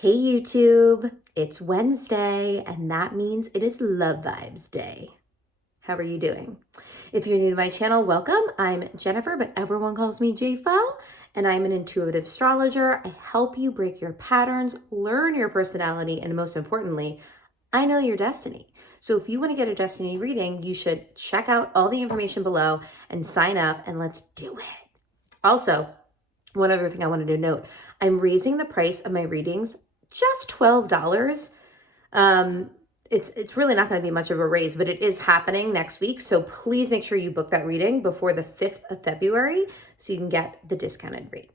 Hey YouTube, it's Wednesday and that means it is Love Vibes Day. How are you doing? If you're new to my channel, welcome. I'm Jennifer, but everyone calls me JFO, and I'm an intuitive astrologer. I help you break your patterns, learn your personality, and most importantly, I know your destiny. So if you want to get a destiny reading, you should check out all the information below and sign up and let's do it. Also, one other thing I wanted to note, I'm raising the price of my readings just $12. It's really not going to be much of a raise, but it is happening next week. So please make sure you book that reading before the 5th of February so you can get the discounted rate.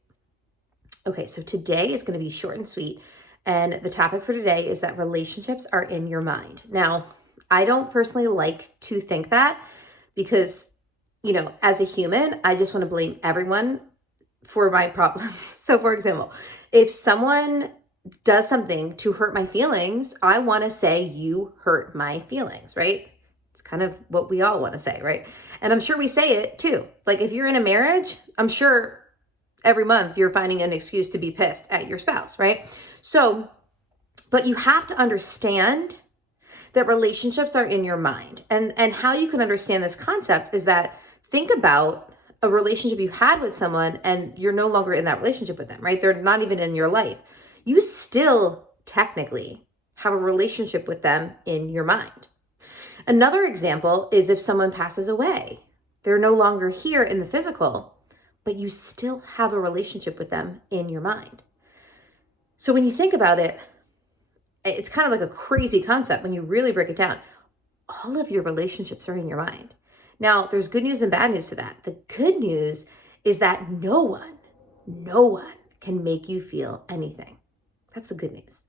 Okay, so today is going to be short and sweet. And the topic for today is that relationships are in your mind. Now, I don't personally like to think that because, as a human, I just want to blame everyone for my problems. So for example, if someone does something to hurt my feelings, I want to say, you hurt my feelings, right? It's kind of what we all want to say, right? And I'm sure we say it too. Like if you're in a marriage, I'm sure every month you're finding an excuse to be pissed at your spouse, right? So, but you have to understand that relationships are in your mind. And how you can understand this concept is that think about a relationship you had with someone and you're no longer in that relationship with them, right? They're not even in your life. You still technically have a relationship with them in your mind. Another example is if someone passes away. They're no longer here in the physical, but you still have a relationship with them in your mind. So when you think about it, it's kind of like a crazy concept when you really break it down. All of your relationships are in your mind. Now, there's good news and bad news to that. The good news is that no one can make you feel anything. That's the good news.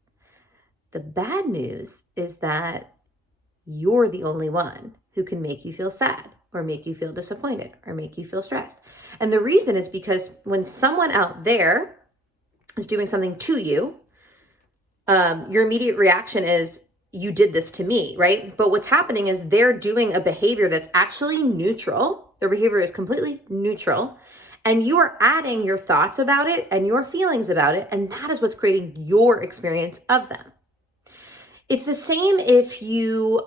The bad news is that you're the only one who can make you feel sad or make you feel disappointed or make you feel stressed. And the reason is because when someone out there is doing something to you, your immediate reaction is, you did this to me, right? But what's happening is they're doing a behavior that's actually neutral. Their behavior is completely neutral. And you are adding your thoughts about it and your feelings about it. And that is what's creating your experience of them. It's the same if you,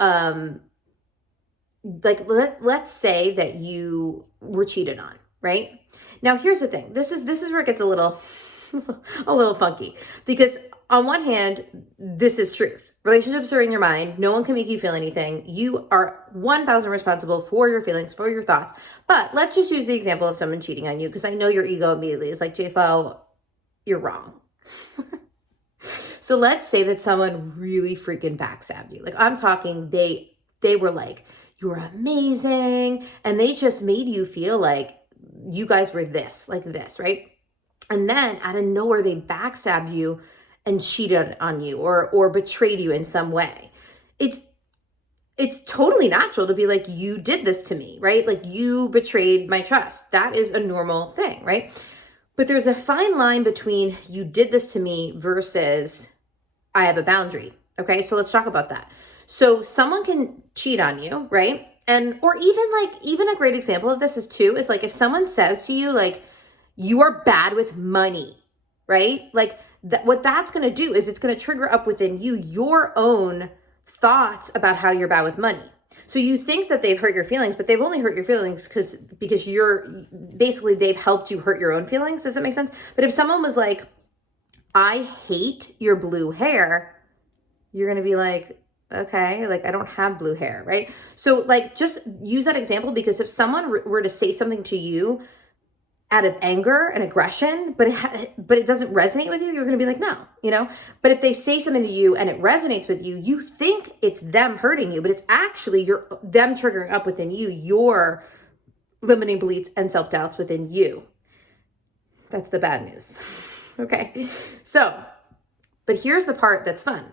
let's say that you were cheated on, right? Now, here's the thing. This is where it gets a little funky, because on one hand, this is truth. Relationships are in your mind. No one can make you feel anything. You are 1,000% responsible for your feelings, for your thoughts. But let's just use the example of someone cheating on you, because I know your ego immediately is like, JFO, you're wrong. So let's say that someone really freaking backstabbed you. Like I'm talking, they were like, you're amazing. And they just made you feel like you guys were this, like this, right? And then out of nowhere, they backstabbed you and cheated on you or betrayed you in some way. It's totally natural to be like, you did this to me, right? Like you betrayed my trust. That is a normal thing, right? But there's a fine line between you did this to me versus I have a boundary. Okay, so let's talk about that. So someone can cheat on you, right? And or even a great example of this is like if someone says to you like, you are bad with money, right? Like what that's going to do is it's going to trigger up within you your own thoughts about how you're bad with money. So you think that they've hurt your feelings, but they've only hurt your feelings because you're basically, they've helped you hurt your own feelings. Does that make sense? But if someone was like, I hate your blue hair, you're going to be like, okay, like I don't have blue hair, right? So like just use that example, because if someone were to say something to you out of anger and aggression, but it doesn't resonate with you, you're going to be like, no, But if they say something to you and it resonates with you, you think it's them hurting you, but it's actually them triggering up within you your limiting beliefs and self-doubts within you. That's the bad news. Okay. So, but here's the part that's fun.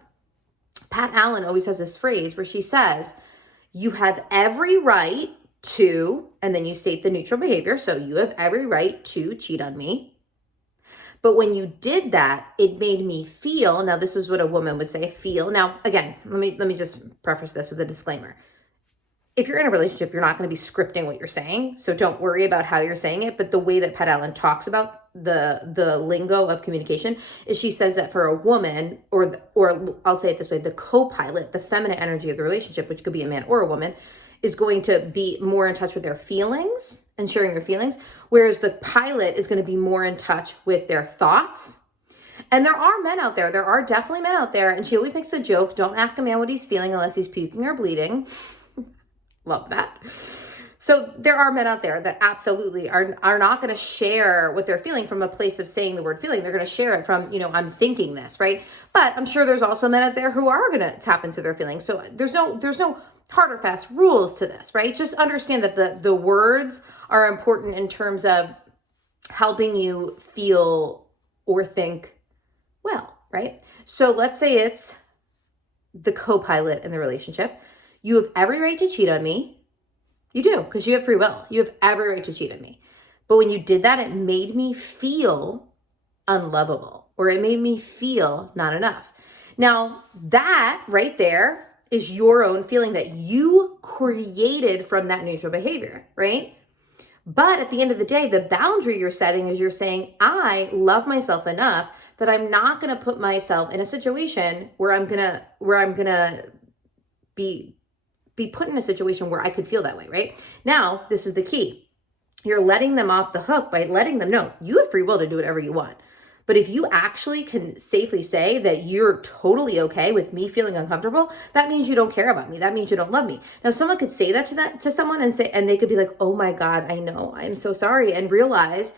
Pat Allen always has this phrase where she says, you have every right to, and then you state the neutral behavior. So you have every right to cheat on me. But when you did that, it made me feel, now this is what a woman would say, feel. Now, again, let me just preface this with a disclaimer. if you're in a relationship, you're not going to be scripting what you're saying. So don't worry about how you're saying it. But the way that Pat Allen talks about the lingo of communication is she says that for a woman, or I'll say it this way, the co-pilot, the feminine energy of the relationship, which could be a man or a woman, is going to be more in touch with their feelings and sharing their feelings, whereas the pilot is going to be more in touch with their thoughts. And there are men out there. There are definitely men out there. And she always makes a joke. Don't ask a man what he's feeling unless he's puking or bleeding. Love that. So there are men out there that absolutely are not going to share what they're feeling from a place of saying the word feeling. They're going to share it from, I'm thinking this, right? But I'm sure there's also men out there who are going to tap into their feelings. So there's no hard or fast rules to this, right? Just understand that the words are important in terms of helping you feel or think well, right? So let's say it's the co-pilot in the relationship. You have every right to cheat on me. You do, because you have free will. You have every right to cheat on me. But when you did that, it made me feel unlovable, or it made me feel not enough. Now, that right there is your own feeling that you created from that neutral behavior, right? But at the end of the day, the boundary you're setting is you're saying, I love myself enough that I'm not going to put myself in a situation where I'm going to be put in a situation where I could feel that way, right? Now, this is the key. You're letting them off the hook by letting them know you have free will to do whatever you want. But if you actually can safely say that you're totally okay with me feeling uncomfortable, that means you don't care about me. That means you don't love me. Now, someone could say that to someone and they could be like, oh my God, I know, I'm so sorry, and realize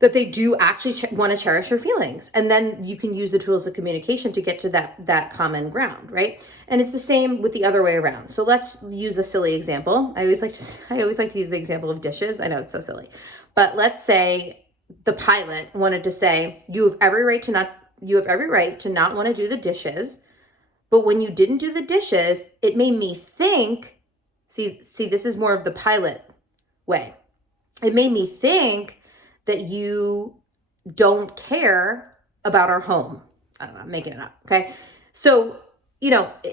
that they do actually want to cherish your feelings. And then you can use the tools of communication to get to that common ground, right? And it's the same with the other way around. So let's use a silly example. I always like to use the example of dishes. I know it's so silly. But let's say the pilot wanted to say, you have every right to not want to do the dishes. But when you didn't do the dishes, it made me think, see, this is more of the pilot way. It made me think that you don't care about our home. I don't know, I'm making it up, okay? So,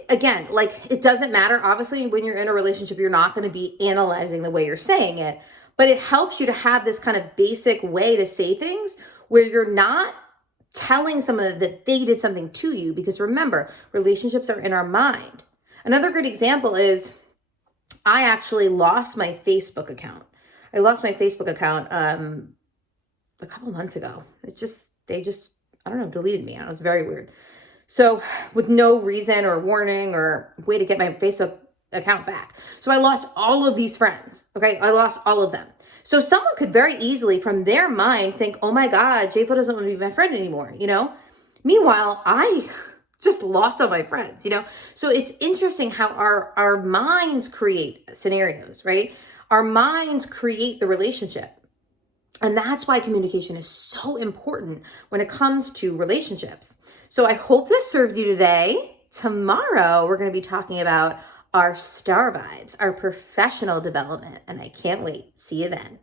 again, like, it doesn't matter. Obviously, when you're in a relationship, you're not going to be analyzing the way you're saying it, but it helps you to have this kind of basic way to say things where you're not telling someone that they did something to you, because remember, relationships are in our mind. Another great example is I actually lost my Facebook account. I lost my Facebook account a couple months ago. They just, I don't know, deleted me. It was very weird. So with no reason or warning or way to get my Facebook account back. So I lost all of these friends. Okay. I lost all of them. So someone could very easily from their mind think, oh my God, JFO doesn't want to be my friend anymore. Meanwhile, I just lost all my friends, So it's interesting how our minds create scenarios, right? Our minds create the relationship. And that's why communication is so important when it comes to relationships. So I hope this served you today. Tomorrow, we're going to be talking about our star vibes, our professional development, and I can't wait. See you then.